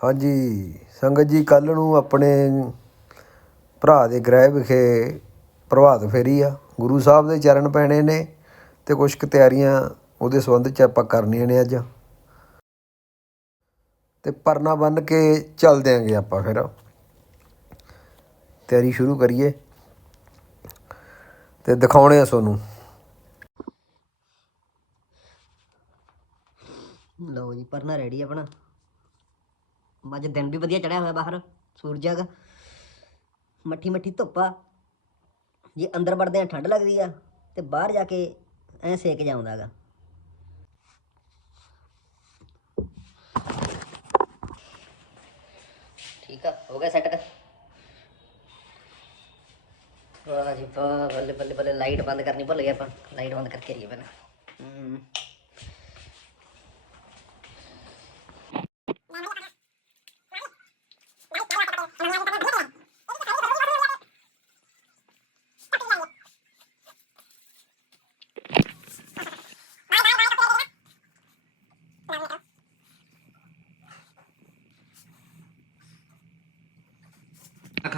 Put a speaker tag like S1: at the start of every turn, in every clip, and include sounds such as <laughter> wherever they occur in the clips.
S1: ਹਾਂਜੀ, ਸੰਗਤ ਜੀ ਕੱਲ ਨੂੰ ਆਪਣੇ ਭਰਾ ਦੇ ਗ੍ਰਹਿ ਵਿਖੇ ਪ੍ਰਭਾਤ ਫੇਰੀ ਆ। ਗੁਰੂ ਸਾਹਿਬ ਦੇ ਚਰਨ ਪੈਣੇ ਨੇ ਤੇ ਕੁਝ ਕੁ ਤਿਆਰੀਆਂ ਉਹਦੇ ਸੰਬੰਧ ਚ ਆਪਾਂ ਕਰਨੀਆਂ ਨੇ ਅੱਜ। ਤੇ ਪਰਨਾ ਬੰਨ ਕੇ ਚੱਲ ਦਿਆਂਗੇ ਆਪਾਂ ਫਿਰ। ਤਿਆਰੀ ਸ਼ੁਰੂ ਕਰੀਏ ਤੇ ਦਿਖਾਉਣੇ ਆ ਤੁਹਾਨੂੰ।
S2: ਲਓ ਜੀ, ਪਰਨਾ ਰੈਡੀ ਆਪਣਾ। ਅੱਜ ਦਿਨ ਵੀ ਵਧੀਆ ਚੜਿਆ ਹੋਇਆ ਬਾਹਰ, ਸੂਰਜ ਹੈਗਾ। ਮੱਠੀ ਮੱਠੀ ਧੁੱਪ ਆ। ਜੇ ਅੰਦਰ ਵੜਦੇ ਆ ਠੰਡ ਲੱਗਦੀ ਆ, ਤੇ ਬਾਹਰ ਜਾ ਕੇ ਐ ਸੇਕ ਜਾਉਂਦਾ ਹੈਗਾ। ਠੀਕ ਆ, ਹੋ ਗਿਆ ਸੈੱਟ ਵਾਹ ਜੀ ਵਾਹ, ਬੱਲੇ ਬੱਲੇ ਬੱਲੇ ਲਾਈਟ ਬੰਦ ਕਰਨੀ ਭੁੱਲ ਗਿਆ ਆਪਾਂ। ਲਾਈਟ ਬੰਦ ਕਰਕੇ ਆਈਏ ਪਹਿਲਾਂ।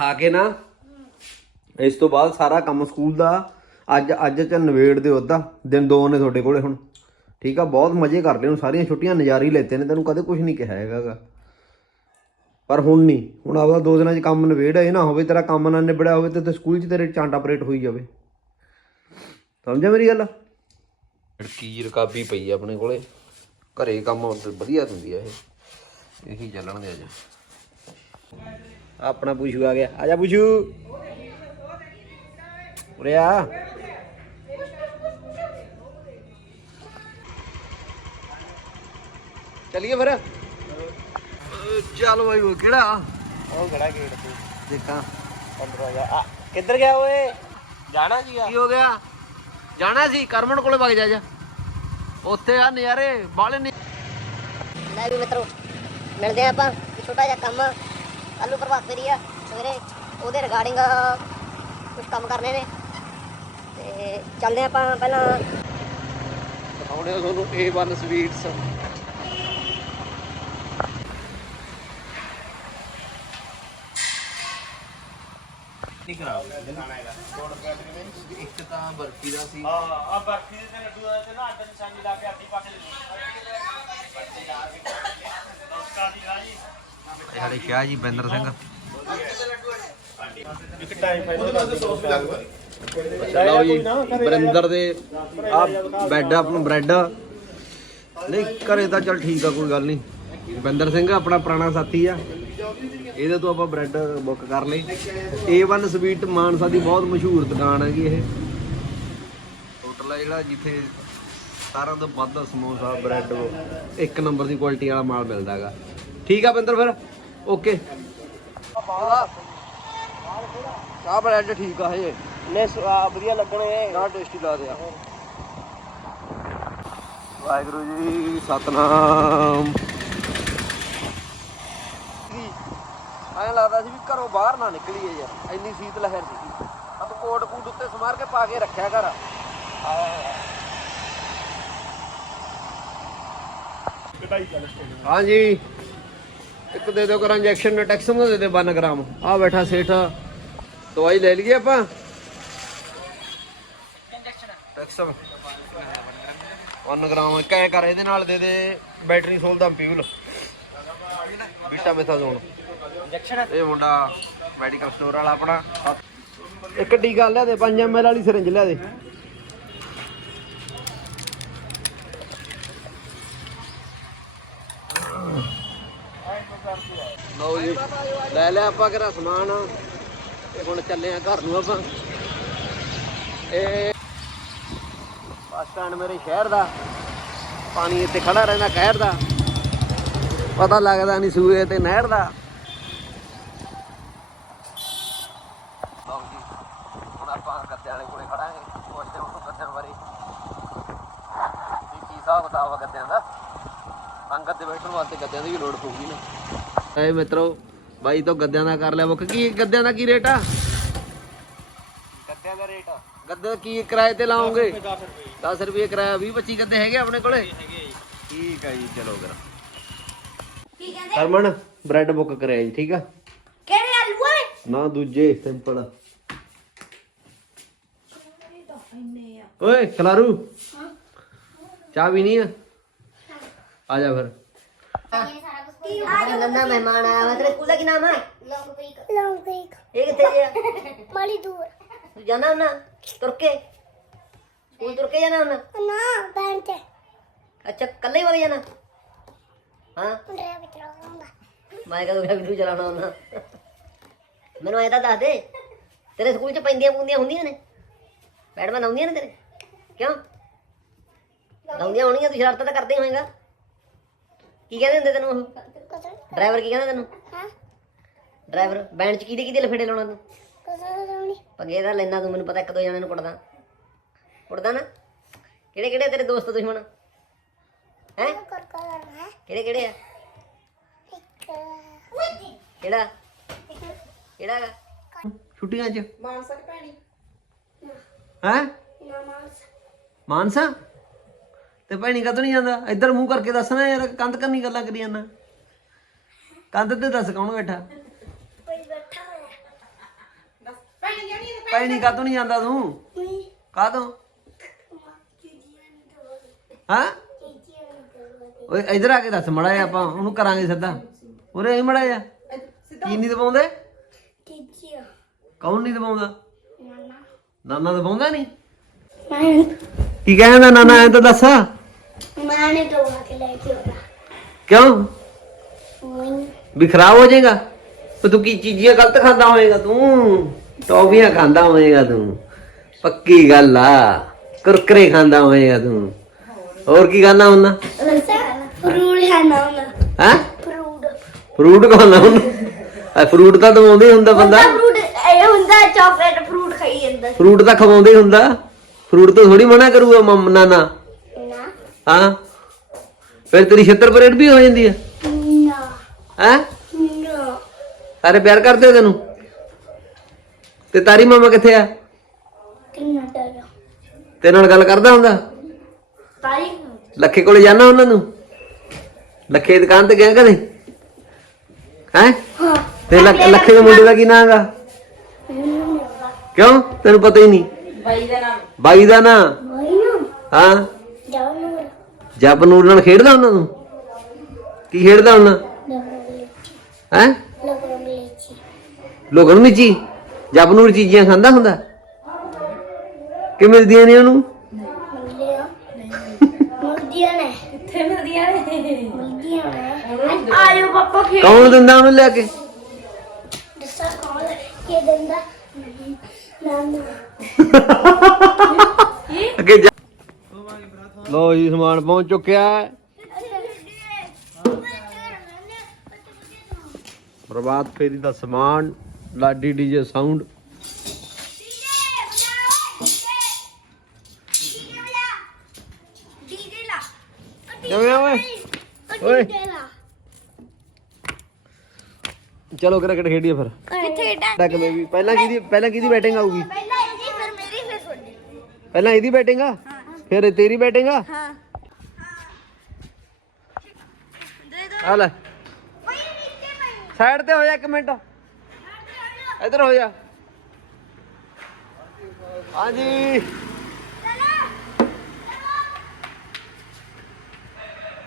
S1: ਖਾ ਕੇ ਨਾ, ਇਸ ਤੋਂ ਬਾਅਦ ਸਾਰਾ ਕੰਮ ਸਕੂਲ ਦਾ, ਅੱਜ ਅੱਜ ਚ ਨਵੇੜ ਦੇ ਉਹਦਾ ਦਿਨ ਦੋ ਨੇ ਤੁਹਾਡੇ ਕੋਲੇ ਹੁਣ। ਠੀਕ ਆ, ਬਹੁਤ ਮਜ਼ੇ ਕਰ ਲਏ ਹੁਣ, ਸਾਰੀਆਂ ਛੁੱਟੀਆਂ ਨਜ਼ਾਰੇ ਲੈਤੇ ਨੇ, ਤੈਨੂੰ ਕਦੇ ਕੁਝ ਨਹੀਂ ਕਿਹਾ ਹੈਗਾਗਾ ਪਰ ਹੁਣ ਨਹੀਂ, ਹੁਣ ਆਪਦਾ ਦੋ ਦਿਨਾਂ ਚ ਕੰਮ ਨਵੇੜ ਇਹ ਨਾ ਹੋਵੇ ਤੇਰਾ ਕੰਮ ਨਾ ਨਿਬੜਿਆ ਹੋਵੇ ਤੇ ਤੇ ਸਕੂਲ ਚ ਤੇਰੇ ਚਾਂਟ ਆਪਰੇਟ ਹੋਈ ਜਾਵੇ। ਸਮਝਿਆ ਮੇਰੀ ਗੱਲ? ਲੜਕੀ ਰਕਾਬੀ ਪਈ ਆ ਆਪਣੇ ਕੋਲੇ, ਘਰੇ ਕੰਮ ਵਧੀਆ ਹੁੰਦੀ ਆ ਇਹ। ਇਹੀ ਚੱਲਣ ਦੇ ਅੱਜ। ਆਪਣਾ ਪੁਸ਼ੂ ਆ ਗਿਆ। ਆ ਜਾ ਪੁਸ਼ੂ ਉਰੇ ਆ। ਚਲਿਏ ਫਿਰ? ਚੱਲ ਬਾਈ ਉਹ ਕਿਹੜਾ?
S3: ਉਹ ਖੜਾ ਗੇਟ ਤੇ?
S1: ਦੇਖਾਂ।
S3: 15 ਜਾ ਆ ਕਿੱਧਰ ਗਿਆ ਓਏ? ਜਾਣਾ ਜੀ
S1: ਕੀ ਹੋ ਗਿਆ? ਜਾਣਾ ਸੀ ਕਰਮਨ ਕੋਲੇ ਵਗ ਜਾ ਜਾ। ਉੱਥੇ ਆ ਨਜ਼ਾਰੇ ਬਾਲੇ ਨਹੀਂ
S2: ਲੈ ਵੀ ਮਿੱਤਰੋ ਮਿਲਦੇ ਆਪਾਂ। ਛੋਟਾ ਜਿਹਾ ਕੰਮ ਕੱਲੂ ਪ੍ਰਭਾਤ ਫੇਰੀ ਆ ਸਵੇਰੇ ਉਹਦੇ ਰਿਗਾਰਡਿੰਗ ਕੁਝ ਕੰਮ ਕਰਨੇ ਨੇ। ਤੇ ਚੱਲਦੇ ਆਪਾਂ ਪਹਿਲਾਂ
S1: ਦਿਖਾਉਣੇ ਆ ਤੁਹਾਨੂੰ A1 ਸਵੀਟਸ
S3: ਨਹੀਂ ਕਰਾ
S1: ਇੱਕ ਤਾਂ ਬਰਫੀ ਦਾ ਸੀ।
S3: ਆ ਆ ਬਰਫੀ ਦੇ ਤੇ ਲੱਡੂ ਦਾ ਤੇ ਨਾ ਅੱਡ ਨਿਸ਼ਾਨੀ ਲਾ ਕੇ ਅੱਡੀ ਪਾ ਕੇ ਲੈ ਨਮਸਕਾਰ ਜੀ ਹਾਂ ਜੀ
S1: ਸਾਡੇ ਸ਼ਾਹ ਜੀ ਬਿੰਦਰ ਸਿੰਘ।
S3: ਇੱਕ
S1: ਜੀ ਬਰਿੰਦਰ ਦੇ ਆ ਬੈੱਡ ਆਪਣਾ ਬ੍ਰੈਡ ਨਹੀਂ ਘਰੇ ਤਾਂ ਚਲ ਠੀਕ ਆ ਕੋਈ ਗੱਲ ਨਹੀਂ। ਬਿੰਦਰ ਸਿੰਘ ਆਪਣਾ ਪੁਰਾਣਾ ਸਾਥੀ ਆ। ਇਹਦੇ ਤੋਂ ਆਪਾਂ ਬ੍ਰੈਡ ਬੁੱਕ ਕਰ ਲਈ। A1 ਸਵੀਟ ਮਾਨਸਾ ਦੀ ਬਹੁਤ ਮਸ਼ਹੂਰ ਦੁਕਾਨ ਹੈਗੀ ਇਹ। ਹੋਟਲ ਆ ਜਿਹੜਾ ਜਿੱਥੇ ਸਾਰਿਆਂ ਤੋਂ ਵੱਧ ਸਮੋਸਾ ਬ੍ਰੈਡ ਇੱਕ ਨੰਬਰ ਦੀ ਕੁਆਲਿਟੀ ਵਾਲਾ ਮਾਲ ਮਿਲਦਾ ਹੈਗਾ। ਠੀਕ ਆ ਬਿੰਦਰ ਫਿਰ? ਓਕੇ। ਚਾਹ ਬ੍ਰੈਡ ਠੀਕ ਆ ਹਜੇ।
S3: ਨੇ ਵਧੀਆ ਲੱਗਣੇ।
S1: ਨਾ ਟੇਸਟੀ ਲੱਗਦੇ ਆ ਵਾਹਿਗੁਰੂ ਜੀ ਸਤਨਾਮ। ਐਂ ਲੱਗਦਾ ਸੀ ਵੀ ਘਰੋਂ ਬਾਹਰ ਨਾ ਨਿਕਲੀਏ ਯਾਰ ਇੰਨੀ ਸੀਤ ਲਹਿਰ ਸੀਗੀ। ਅਬ ਕੋਟ ਕੂਟ ਉੱਤੇ ਸਮਾਰ ਕੇ ਪਾ ਕੇ ਰੱਖਿਆ ਕਰ ਹਾਂਜੀ। ਇੱਕ ਦੇ ਦਿਓ ਕਰਾਂ ਇੰਜੈਕਸ਼ਨ ਟੈਕਸਮ ਦਾ ਦੇ ਦੇ 1 ਗ੍ਰਾਮ ਆ ਬੈਠਾ ਸੇਠ। ਦਵਾਈ ਲੈ ਲਈਏ ਆਪਾਂ। ਟੈਕਸਮ 1 ਗ੍ਰਾਮ ਕਹਿ ਕਰ ਇਹਦੇ ਨਾਲ ਦੇ ਦੇ ਬੈਟਰੀ ਸੋਲ ਦਾ ਪਿਊਲ ਬੀਟਾ ਮੈਥਾਜ਼ੋਨ
S3: ਇੰਜੈਕਸ਼ਨ
S1: ਇਹ ਮੁੰਡਾ ਮੈਡੀਕਲ ਸਟੋਰ ਵਾਲਾ ਆਪਣਾ। ਇੱਕ ਟੀਕਾ ਲਿਆ ਦੇ 5 ml ਵਾਲੀ ਸਿਰਿੰਜ ਲਿਆ ਦੇ। ਲਓ ਜੀ, ਲੈ ਲਿਆ ਆਪਾਂ ਕਿਹੜਾ ਸਮਾਨ ਤੇ ਹੁਣ ਚੱਲੇ ਆ ਘਰ ਨੂੰ ਆਪਾਂ। ਇਹ ਬੱਸ ਸਟੈਂਡ ਮੇਰੇ ਸ਼ਹਿਰ ਦਾ, ਪਾਣੀ ਇੱਥੇ ਖੜਾ ਰਹਿੰਦਾ ਕਹਿਰ ਦਾ। ਪਤਾ ਲੱਗਦਾ ਨਹੀਂ ਸੂਏ ਤੇ ਨਹਿਰ ਦਾ। ਲਓ ਜੀ, ਹੁਣ ਆਪਾਂ ਗੱਦੇ ਵਾਲੇ ਕੋਲੇ ਖੜਾਂਗੇ, ਪੁੱਛਦੇ ਹਾਂ ਗੱਦਿਆਂ ਬਾਰੇ। ਕੀ ਹਿਸਾਬ ਕਿਤਾਬ ਆ ਗੱਦਿਆਂ ਦਾ? ਸੰਗਤ ਦੇ ਬੈਠਣ ਵਾਸਤੇ ਗੱਦਿਆਂ ਦੀ ਵੀ ਲੋੜ ਪਊਗੀ ਨਾ। ਏ ਮਿੱਤਰੋ ਬਾਈ ਤੋਂ ਗੱਦਿਆਂ ਦਾ ਕਰ ਲਿਆ ਬੁੱਕ ਕੀ ਗੱਦਿਆਂ ਦਾ ਕੀ ਰੇਟ ਆ?
S3: ਗੱਦਿਆਂ ਦਾ ਰੇਟ
S1: ਗੱਦੇ ਦਾ ਕੀ ਕਿਰਾਏ ਤੇ ਲਾਉਂਗੇ
S3: 10 ਰੁਪਏ
S1: 10 ਰੁਪਏ। ਕਿਰਾਇਆ 20 25 ਗੱਦੇ ਹੈਗੇ ਆਪਣੇ ਕੋਲੇ? ਠੀਕ ਆ ਜੀ ਚਲੋ ਕਰਾਂ ਹਰਮਨ ਬ੍ਰੈਡ ਬੁੱਕ ਕਰਿਆ ਜੀ ਠੀਕ ਆ?
S4: ਕਿਹੜੇ ਆਲੂ ਓਏ
S1: ਨਾ ਦੂਜੇ ਸਿੰਪਲ। ਓਏ ਖਲਾਰੂ। ਚਾਹ ਵੀ ਨਹੀਂ ਆ? ਆ ਜਾ ਫਿਰ।
S2: ਨੰਨਾ ਮਹਿਮਾਨ ਆਇਆ ਵਾ ਤੇਰੇ ਸਕੂਲ ਦਾ ਕੀ ਨਾਮ ਹੈ
S4: ਲੌਂਗ
S2: ਕਿੱਥੇ ਗਿਆ
S4: ਬੜੀ ਦੂਰ
S2: ਤੂੰ ਜਾਣਾ ਹੁੰਨਾ ਤੁਰ ਕੇ ਸਕੂਲ ਤੁਰ ਕੇ ਜਾਣਾ ਹੁੰਨਾ
S4: ਨਾ ਬੈਂਚ ਤੇ
S2: ਅੱਛਾ ਕੱਲੇ ਵਗ ਜਾਣਾ ਹਾਂ
S4: ਡਰਾਈਵ ਚਲਾਉਂਦਾ
S2: ਮੈਂ ਕਦੋਂ ਕਿਹਾ ਵੀ ਚਲਾਉਣਾ ਹੁੰਦਾ ਮੈਨੂੰ ਐਂ ਤਾਂ ਦੱਸ ਦੇ ਤੇਰੇ ਸਕੂਲ ਚ ਪੈਂਦੀਆਂ ਪੂੰਦੀਆਂ ਹੁੰਦੀਆਂ ਨੇ ਮੈਡਮਾਂ ਲਾਉਂਦੀਆਂ ਨੇ ਤੇਰੇ ਕਿਉਂ ਲਾਉਂਦੀਆਂ ਹੋਣਗੀਆਂ ਤੂੰ ਸ਼ਰਾਰਤਾਂ ਤਾਂ ਕਰਦੇ ਹੀ ਹੋਏਗਾ ਕੀ ਕਹਿੰਦੇ ਹੁੰਦੇ ਤੈਨੂੰ ਉਹ? ਡਰਾਈਵਰ ਕੀ ਕਹਿੰਦਾ ਤੈਨੂੰ?
S4: ਹਾਂ।
S2: ਡਰਾਈਵਰ ਬੈਂਡ ਚ ਕਿਹਦੇ ਕਿਹਦੇ ਲਫੇੜੇ ਲਾਉਣਾ ਤੂੰ? ਪੱਗੇ ਦਾ ਲੈਣਾ ਤੂੰ ਮੈਨੂੰ ਪਤਾ ਇੱਕ ਦੋ ਜਣਿਆਂ ਨੂੰ ਕੁੱਟਦਾ ਕੁੱਟਦਾ ਨਾ? ਕਿਹੜੇ ਕਿਹੜੇ ਤੇਰੇ ਦੋਸਤ ਦੁਸ਼ਮਣ ਹੈ? ਕਿਹੜੇ ਕਿਹੜੇ ਆ? ਕਿਹੜਾ? ਕਿਹੜਾ?
S1: ਛੁੱਟੀਆਂ 'ਚ?
S4: ਮਾਨਸਾ ਭੈਣੀ।
S1: ਹੈ?
S4: ਨਾ ਮਾਨਸਾ।
S1: ਮਾਨਸਾ? ਤੇ ਭੈਣੀ ਕਦੋਂ ਨਹੀਂ ਜਾਂਦਾ? ਇੱਧਰ ਮੂੰਹ ਕਰਕੇ ਦੱਸ ਨਾ ਯਾਰ ਕੰਧ ਕੰਨੀ ਗੱਲਾਂ ਕਰੀ ਜਾਂਦਾ। ਕੰਧ ਤੇ ਦੱਸ ਕੌਣ ਬੈਠਾ?
S4: ਕੋਈ ਬੈਠਾ ਹੋਇਆ।
S1: ਭੈਣੀ ਕਦੋਂ ਨਹੀਂ ਜਾਂਦਾ? ਤੂੰ
S4: ਮੈਂ
S1: ਕਾਹਤੋਂ
S4: ਚੀਜ਼ੀਆਂ ਨੂੰ ਦੋ
S1: ਹਾਂ? ਓਏ ਇੱਧਰ ਆ ਕੇ ਦੱਸ ਮੜਾ ਜਾ ਆਪਾਂ ਉਹਨੂੰ ਕਰਾਂਗੇ ਸਿੱਧਾ। ਉਰੇ ਆਈ ਮੜਾ ਜਾ ਕੀ ਨਹੀਂ ਦਬਾਉਂਦੇ ਕੌਣ ਨਹੀਂ ਦਬਾਉਂਦਾ
S4: ਨਾਨਾ।
S1: ਨਾਨਾ ਦਬਾਉਂਦਾ ਨਹੀਂ? ਕੀ ਕਹਿੰਦਾ ਨਾਨਾ ਐ ਤਾਂ ਦੱਸ।
S4: ਮੈਂ ਨੇ ਦੋ ਆ ਕੇ ਲੈ ਕੇ ਆਉਣਾ
S1: ਕਿਉਂ?
S4: ਮੈਂ
S1: ਵੀ ਖਰਾਬ ਹੋ ਜਾਏਗਾ? ਤੇ ਤੂੰ ਕੀ ਚੀਜ਼ੀਆਂ ਗਲਤ ਖਾਂਦਾ ਹੋਏਗਾ ਤੂੰ? ਟੌਫੀਆਂ ਖਾਂਦਾ ਹੋਏਗਾ ਤੂੰ। ਪੱਕੀ ਗੱਲ ਆ। ਕੁਰਕਰੇ ਖਾਂਦਾ ਹੋਏਗਾ ਤੂੰ। ਹੋਰ ਕੀ ਖਾਂਦਾ ਹੁੰਦਾ?
S4: ਫਰੂਟ ਹੈ ਨਾ ਨਾ
S1: ਹੈ?
S4: ਫਰੂਟ।
S1: ਫਰੂਟ ਖਾਂਦਾ ਹੁੰਦਾ? ਫਰੂਟ ਤਾਂ ਦਵਾਉਂਦੇ ਹੁੰਦਾ ਬੰਦਾ?
S4: ਫਰੂਟ ਇਹ ਹੁੰਦਾ ਚਾਕਲੇਟ ਫਰੂਟ ਖਾਈ ਜਾਂਦਾ।
S1: ਫਰੂਟ ਤਾਂ ਖਵਾਉਂਦੇ ਹੁੰਦਾ? ਫਰੂਟ ਤੋਂ ਥੋੜੀ ਮਨਾ ਕਰੂਗਾ ਮੰਮ ਨਾਨਾ। ਹਾਂ? ਫਿਰ ਤੇਰੀ ਛਿੱਤਰ ਪਰੇਡ ਵੀ ਹੋ ਜਾਂਦੀ ਹੈ
S4: ਨਾ।
S1: ਹੈ?
S4: ਨਾ।
S1: ਸਾਰੇ ਪਿਆਰ ਕਰਦੇ ਆ ਤੈਨੂੰ? ਤੇ ਤਾਰੀ ਮਾਮਾ ਕਿੱਥੇ ਆ?
S4: ਕਿੰਨਾ
S1: ਤੇਰੇ ਨਾਲ ਗੱਲ ਕਰਦਾ ਹੁੰਦਾ?
S4: ਤਾਈ
S1: ਲੱਖੇ ਕੋਲੇ ਜਾਣਾ ਉਹਨਾਂ ਨੂੰ? ਲੱਖੇ ਦੀ ਦੁਕਾਨ ਤੇ ਗਿਆ ਕਦੇ? ਹੈ?
S4: ਹਾਂ।
S1: ਤੇ ਲੱਖ- ਲੱਖੇ ਦੇ ਮੁੰਡੇ ਦਾ ਕੀ ਨਾਂ ਹੈਗਾ?
S4: ਮੈਨੂੰ ਨਹੀਂ ਪਤਾ।
S1: ਕਿਉਂ? ਤੈਨੂੰ ਪਤਾ ਹੀ ਨਹੀਂ। ਬਾਈ ਦਾ ਨਾਮ। ਬਾਈ ਦਾ ਨਾਂ?
S4: ਨਾ
S1: ਹਾਂ।
S4: ਜਾਓ ਨੂਰ
S1: ਜੱਬ ਨੂਰ ਨਾਲ ਖੇਡਦਾ ਉਹਨਾਂ ਨੂੰ? ਕੀ ਖੇਡਦਾ ਉਹਨਾਂ?
S4: ਲਗੋ
S1: ਹੈ?
S4: ਲਗੋ ਲੀਚੀ
S1: ਲੋਕਾਂ ਨੂੰ ਮਿੱਚੀ ਜੱਬ ਨੂਰ ਚੀਜ਼ੀਆਂ ਖਾਂਦਾ ਹੁੰਦਾ? ਕਿ ਮਿਲਦੀਆਂ ਨੇ ਉਹਨੂੰ?
S4: ਮਿਲਿਆ ਮੁਰਦੀਆਂ ਨੇ ਕਿੱਥੇ ਮਿਲਦੀਆਂ ਨੇ ਮਿਲਦੀਆਂ ਨੇ ਆਇਓ ਪਾਪਾ ਖੇਡ
S1: ਕੌਣ ਦਿੰਦਾ ਉਹਨੂੰ ਲਿਆ ਕੇ?
S4: ਦੱਸਾ ਕੌਣ ਇਹ ਦਿੰਦਾ? ਨਾਨਾ <laughs>
S1: ਲੋ ਜੀ ਸਮਾਨ ਪਹੁੰਚ ਚੁੱਕਿਆ ਹੈ। ਪ੍ਰਭਾਤ ਫੇਰੀ ਦਾ ਸਮਾਨ ਲਾਡੀ ਡੀਜੇ ਸਾਊਂਡ। ਕਿਵੇਂ ਆ ਓਏ? ਓਏ। ਚਲੋ ਕ੍ਰਿਕਟ ਖੇਡੀਏ ਫਿਰ।
S4: ਕਿੱਥੇ ਡਾ
S1: ਟੱਕ ਮੈਂ ਵੀ ਪਹਿਲਾਂ ਕਿਹਦੀ ਪਹਿਲਾਂ ਕਿਹਦੀ ਬੈਟਿੰਗ ਆਊਗੀ?
S4: ਪਹਿਲਾਂ ਇਹਦੀ ਫਿਰ ਮੇਰੀ ਫਿਰ ਤੁਹਾਡੀ।
S1: ਪਹਿਲਾਂ ਇਹਦੀ ਬੈਟਿੰਗ ਆ? ਫਿਰ ਤੇਰੀ ਬੈਟਿੰਗ ਆ?
S4: ਹਾਂ।
S1: ਆ ਲੈ।
S4: ਭਾਈ ਨੀਚੇ ਪਈ
S1: ਸਾਈਡ ਤੇ ਹੋ ਜਾ ਇੱਕ ਮਿੰਟ। ਇੱਧਰ ਹੋ ਜਾ। ਹਾਂਜੀ।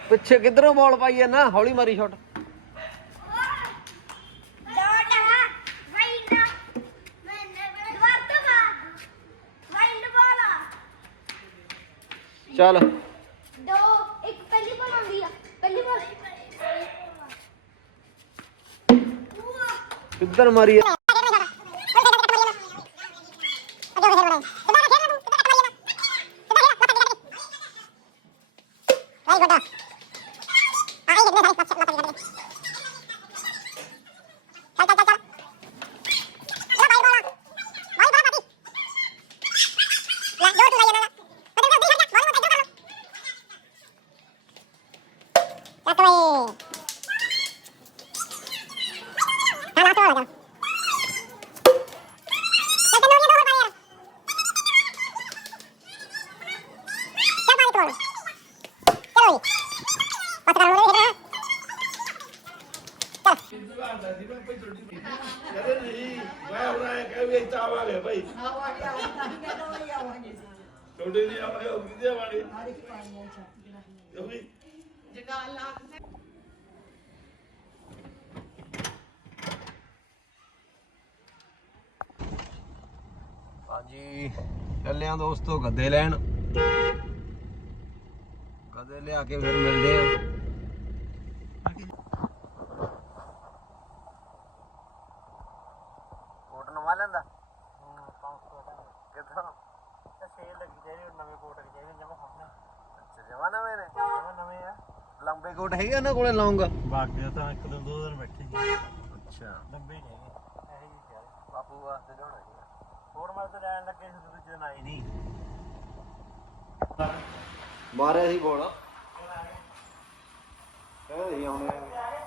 S1: ਪਿੱਛੇ ਕਿੱਧਰੋਂ ਬਾਲ ਪਾਈ ਆ ਨਾ? ਹੌਲੀ ਮਾਰੀ ਸ਼ਾਟ
S4: ਡਾਟ ਵਾਈਡ ਦੁਆਰ ਤੋਂ ਵਾ ਵਾਈਡ ਬਾਲ
S1: ਚੱਲ।
S4: ਦੋ ਇੱਕ ਪਹਿਲੀ ਬਾਲ ਆਉਂਦੀ ਆ। ਪਹਿਲੀ ਬਾਲ
S1: ਕਿੱਧਰ ਮਾਰੀ ਆ? ਹਾਂਜੀ ਚੱਲਿਆਂ ਦੋਸਤੋ ਗੱਦੇ ਲੈਣ। ਗੱਦੇ ਲਿਆ ਕੇ ਫਿਰ ਮਿਲਦੇ ਆ ਕੋਟ ਨਵਾ ਲੈਂਦਾ ਕਿੱਥੋਂ
S3: ਸੇਲ ਲੱਗੀ ਜਾਈ ਨਵੇਂ ਕੋਟ ਕੇ ਜਾਈ ਜਮਾ ਖਾਣਾ
S1: ਅੱਛਾ ਜਮਾ ਨਵੇਂ ਨੇ
S3: ਜਮਾ ਨਵੇਂ ਆ
S1: ਲੰਬੇ ਕੋਟ ਹੈਗੇ ਉਹਨਾਂ ਕੋਲੇ ਲੌਂਗ।
S3: ਬਾਕੀ ਤਾਂ ਇੱਕ ਦਿਨ ਦੋ ਦਿਨ ਬੈਠੇ
S1: ਅੱਛਾ।
S3: ਲੰਬੇ ਨਹੀਂ ਇਹੀ ਕਿਹਾ
S1: ਬਾਪੂ ਵਾਸਤੇ ਲਿਆਉਣਾ ਸੀਗਾ
S3: ਹੋਰ ਮੈਂ ਤਾਂ ਲੈਣ ਲੱਗੇ ਸੀ ਦੂਜੇ ਦਿਨ ਆਈ ਨਹੀਂ।
S1: ਮਾਰਿਆ ਸੀ ਬੋਲ। ਕਹਿੰਦੇ ਆਉਣੇ ਆ।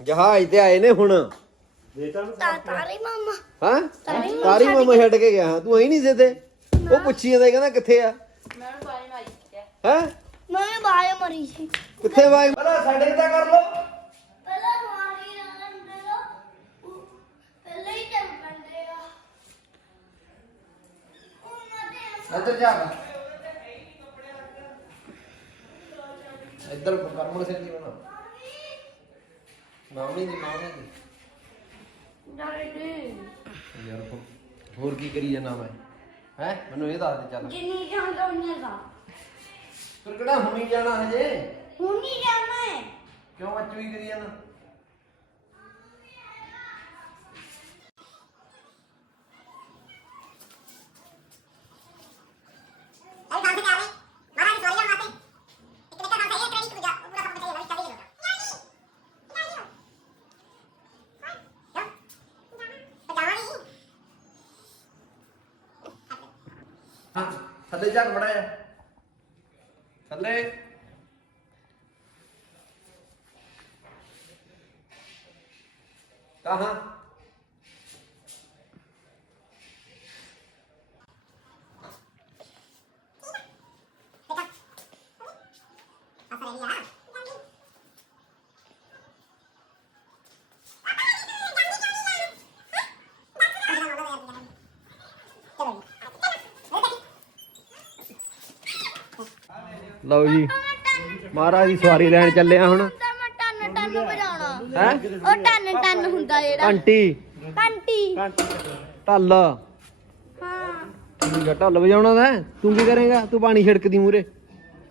S1: ਜਹਾਜ਼ ਤੇ ਆਏ ਨੇ ਹੁਣ।
S4: ਤਾ ਤਾਰੀ ਮਾਮਾ।
S1: ਹਾਂ?
S4: ਤਾਰੀ ਮਾਮਾ
S1: ਛੱਡ ਕੇ। ਗਿਆ। ਹਾਂ ਤੂੰ ਆਈ ਨਹੀਂ ਸਿੱਧੇ ਉਹ ਪੁੱਛੀ ਜਾਂਦਾ ਕਹਿੰਦਾ ਕਿੱਥੇ ਆ? ਹੈ?
S4: ਮੈਂ ਬਾਹਰ ਮਰੀ ਸੀ।
S1: ਕਿੱਥੇ ਬਾਈ ਪਹਿਲਾਂ ਸਾਡੇ ਤਾਂ ਕਰ ਲੋ
S4: ਪਹਿਲਾਂ ਮਾਰੀ ਰਾਂ ਦੇ ਲੋ ਪਹਿਲਾਂ ਹੀ ਟੈਂਪ ਬੰਦੇ ਆ। ਉਹਨਾਂ ਦੇ
S1: ਇੱਧਰ ਜਾ ਇੱਧਰ ਕਰਮਲ ਸਿੰਘ ਜੀ ਬਣਾ ਨਹੀਂ ਜੀ ਨਾਮ ਨਹੀਂ ਜੀ ਯਾਰ ਹੋ- ਹੋਰ ਕੀ ਕਰੀ ਜਾਣਾ ਮੈਂ? ਹੈ? ਮੈਨੂੰ ਇਹ ਦੱਸ ਦੇ ਚੱਲ।
S4: ਜਿੰਨੀ ਜਾਂਦਾ ਉਹਨੇ ਦਾ।
S1: ਫਿਰ ਕਿਹੜਾ ਹੁਣੀ ਜਾਣਾ ਹਜੇ?
S4: ਹੁਣ ਹੀ ਜਾਣਾ ਹੈ।
S1: ਕਿਉਂ ਅੱਚੂ ਹੀ ਕਰੀ ਜਾਣਾ lên vào đây thật lên đó ha Hãy subscribe cho kênh Ghiền Mì Gõ Để không bỏ lỡ những video hấp dẫn ਲਓ ਜੀ ਮਹਾਰਾਜ ਦੀ ਸਵਾਰੀ ਲੈਣ ਚੱਲੇ ਆ ਹੁਣ।
S4: ਮੈਂ ਟੰਨ ਟੰਨ ਵਜਾਉਣਾ।
S1: ਹੈ?
S4: ਉਹ ਟੰਨ ਟੰਨ ਹੁੰਦਾ ਜਿਹੜਾ।
S1: ਘੰਟੀ।
S4: ਕੰਟੀ
S1: ਢੱਲ।
S4: ਹਾਂ।
S1: ਠੀਕ ਆ ਢੱਲ ਵਜਾਉਣਾ ਦਾ ਤੂੰ ਕੀ ਕਰੇਗਾ? ਤੂੰ ਪਾਣੀ ਛਿੜਕਦੀ ਮੂਰੇ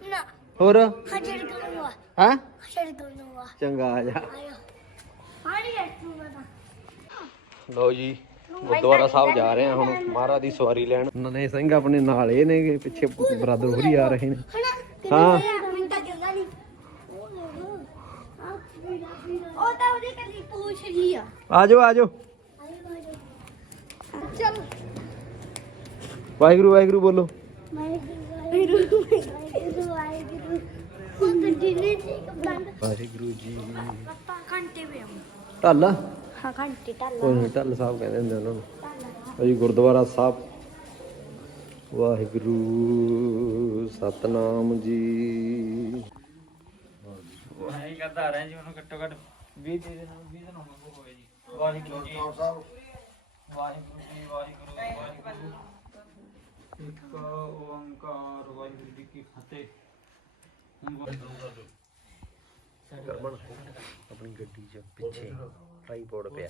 S4: ਨਾ।
S1: ਹੋਰ?
S4: ਹਜੜ ਕਰੂੰਗਾ
S1: ਹੈ?
S4: ਹਜੜ ਕਰੂੰਗਾ
S1: ਚੰਗਾ ਆ ਜਾ। ਲਓ ਜੀ ਗੁਰਦੁਆਰਾ ਸਾਹਿਬ ਜਾ ਰਹੇ ਆ ਹੁਣ। ਮਹਾਰਾਜ ਦੀ ਸਵਾਰੀ ਲੈਣ। ਨਨੇ ਸਿੰਘ ਆਪਣੇ ਨਾਲ ਇਹ ਨੇ ਪਿੱਛੇ ਬਰਾਦਰ ਹੋਰੀ ਆ ਰਹੇ ਨੇ।
S4: ਹਣਾ।
S1: ਹਾਂ।
S4: ਮੈਨੂੰ ਤਾਂ ਜਗ੍ਹਾ ਨਹੀਂ ਉਹ ਦੇਖੋ ਆ ਪੀੜਾ ਪੀੜਾ ਉਹ ਤਾਂ ਉਹਦੀ ਕੱਲੀ ਪੂਛ ਲਈ ਆ।
S1: ਆਜੋ ਆਜੋ।
S4: ਚਲ।
S1: ਵਾਹਿਗੁਰੂ ਵਾਹਿਗੁਰੂ ਬੋਲੋ।
S4: ਵਾਹਿਗੁਰੂ ਵਾਹਿਗੁਰੂ ਵਾਹਿਗੁਰੂ ਉਹ ਤਾਂ ਜਿੰਨੇ ਸੀ ਕੰਨ
S1: ਵਾਹਿਗੁਰੂ ਜੀ
S4: ਪਪਾ ਘੰਟੇ ਵੇ
S1: ਢੱਲ
S4: ਹਾਂ ਘੰਟੇ ਟੱਲ
S1: ਕੋਈ ਨਹੀਂ ਢੱਲ ਸਾਹਿਬ ਕਹਿੰਦੇ ਹੁੰਦੇ ਉਹਨਾਂ ਨੂੰ। ਜੀ ਗੁਰਦੁਆਰਾ ਸਾਹਿਬ। ਵਾਹਿਗੁਰੂ ਸਤਨਾਮ ਜੀ।
S3: ਹੈ ਹੀ ਕਰਦਾ ਆ ਰਿਹਾ ਜੀ ਉਹਨੂੰ ਘੱਟੋ ਘੱਟ 20 ਦਿਨ 20 ਦਿਨ ਹੋਏ ਜੀ। ਵਾਹਿਗੁਰੂ ਜੀ। ਵਾਹਿਗੁਰੂ ਜੀ ਵਾਹਿਗੁਰੂ ਵਾਹਿਗੁਰੂ। ਇੱਕ ਓੰਕਾਰ ਵਾਹਿਗੁਰੂ ਜੀ ਕੀ ਫਤਿਹ।
S1: ਕਰਮਨ ਆਪਣੀ ਗੱਡੀ 'ਚ ਪਿੱਛੇ ਟ੍ਰਾਈਪੋਡ ਪਿਆ।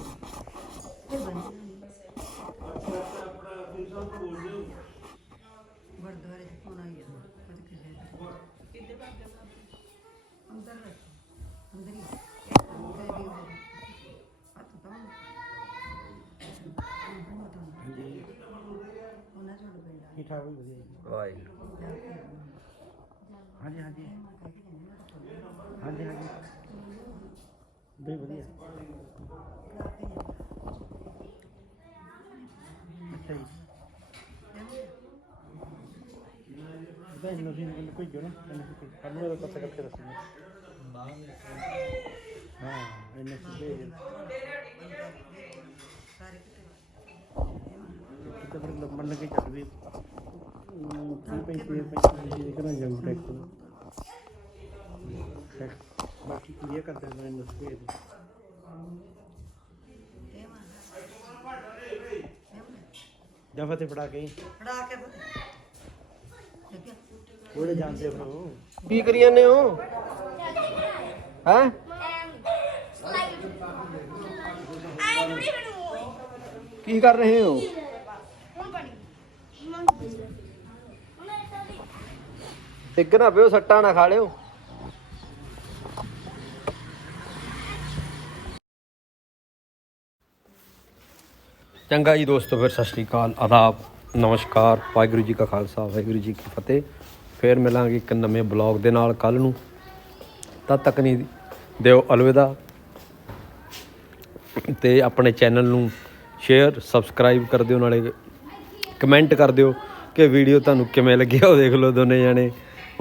S5: ਸੁਣਦੇ ਠੀਕ ਵਧੀਆ ਜੀ
S1: ਵਾਹਿਗੁਰੂ।
S5: ਹਾਂਜੀ ਹਾਂਜੀ। ਹਾਂਜੀ ਹਾਂਜੀ। ਵੀ ਵਧੀਆ। ਅੱਛਾ ਜੀ। ਬੈਨ ਨੂੰ ਵੀ ਮੈਨੂੰ ਕੋਈ ਜਣਾ ਸਾਨੂੰ ਇਹਦਾ ਪਤਾ ਕਰਕੇ ਦੱਸਣਾ। ਹਾਂ ਇਹਨੇ ਸੁਬੇ ਕਿਤੇ ਫਿਰ ਲੰਮਣ ਲੱਗੇ ਚੱਲ ਵੀ ਤੀਹ ਪੈਂਤੀ ਦੇ ਕਰਾਂ ਜਾਊ ਟੈਕਸ ਬਾਕੀ ਕਲੀਅਰ ਕਰ ਦਿੰਦਾ ਇਹਨੂੰ ਸੁਬੇ ਦੇ ਜਫਾ ਤੇ ਫੜਾ ਕੇ
S2: ਫੜਾ ਕੇ
S5: ਉਹਦੇ ਜਾਂਦੇ ਫਿਰ
S1: ਕੀ ਕਰੀ ਜਾਂਦੇ ਹੋ? ਹੈ? ਕੀ ਕਰ ਰਹੇ ਹੋ? ਡਿੱਗ ਨਾ ਪਿਓ, ਸੱਟਾਂ ਨਾ ਖਾ ਲਿਓ। ਚੰਗਾ ਜੀ ਦੋਸਤੋ, ਫਿਰ ਸਤਿ ਸ਼੍ਰੀ ਅਕਾਲ, ਆਦਾਬ, ਨਮਸਕਾਰ, ਵਾਹਿਗੁਰੂ ਜੀ ਕਾ ਖਾਲਸਾ, ਵਾਹਿਗੁਰੂ ਜੀ ਕੀ ਫਤਿਹ। ਫਿਰ ਮਿਲਾਂਗੇ ਇੱਕ ਨਵੇਂ ਬਲੌਗ ਦੇ ਨਾਲ ਕੱਲ ਨੂੰ। ਤਦ ਤੱਕ ਨਹੀਂ ਦਿਓ ਅਲਵਿਦਾ। ਤੇ ਆਪਣੇ ਚੈਨਲ ਨੂੰ ਸ਼ੇਅਰ, ਸਬਸਕ੍ਰਾਈਬ ਕਰ ਦਿਓ, ਨਾਲੇ ਕਮੈਂਟ ਕਰ ਦਿਓ ਕਿ ਵੀਡੀਓ ਤੁਹਾਨੂੰ ਕਿਵੇਂ ਲੱਗਿਆ ਉਹ ਦੇਖ ਲਓ ਦੋਨੇ ਜਾਣੇ।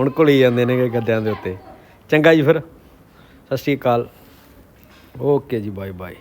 S1: ਹੁਣ ਘੁਲੀ ਜਾਂਦੇ ਨੇ ਗੱਦਿਆਂ ਦੇ ਉੱਤੇ। ਚੰਗਾ ਜੀ ਫਿਰ। ਸਤਿ ਸ਼੍ਰੀ ਅਕਾਲ। ਓਕੇ ਜੀ ਬਾਏ ਬਾਏ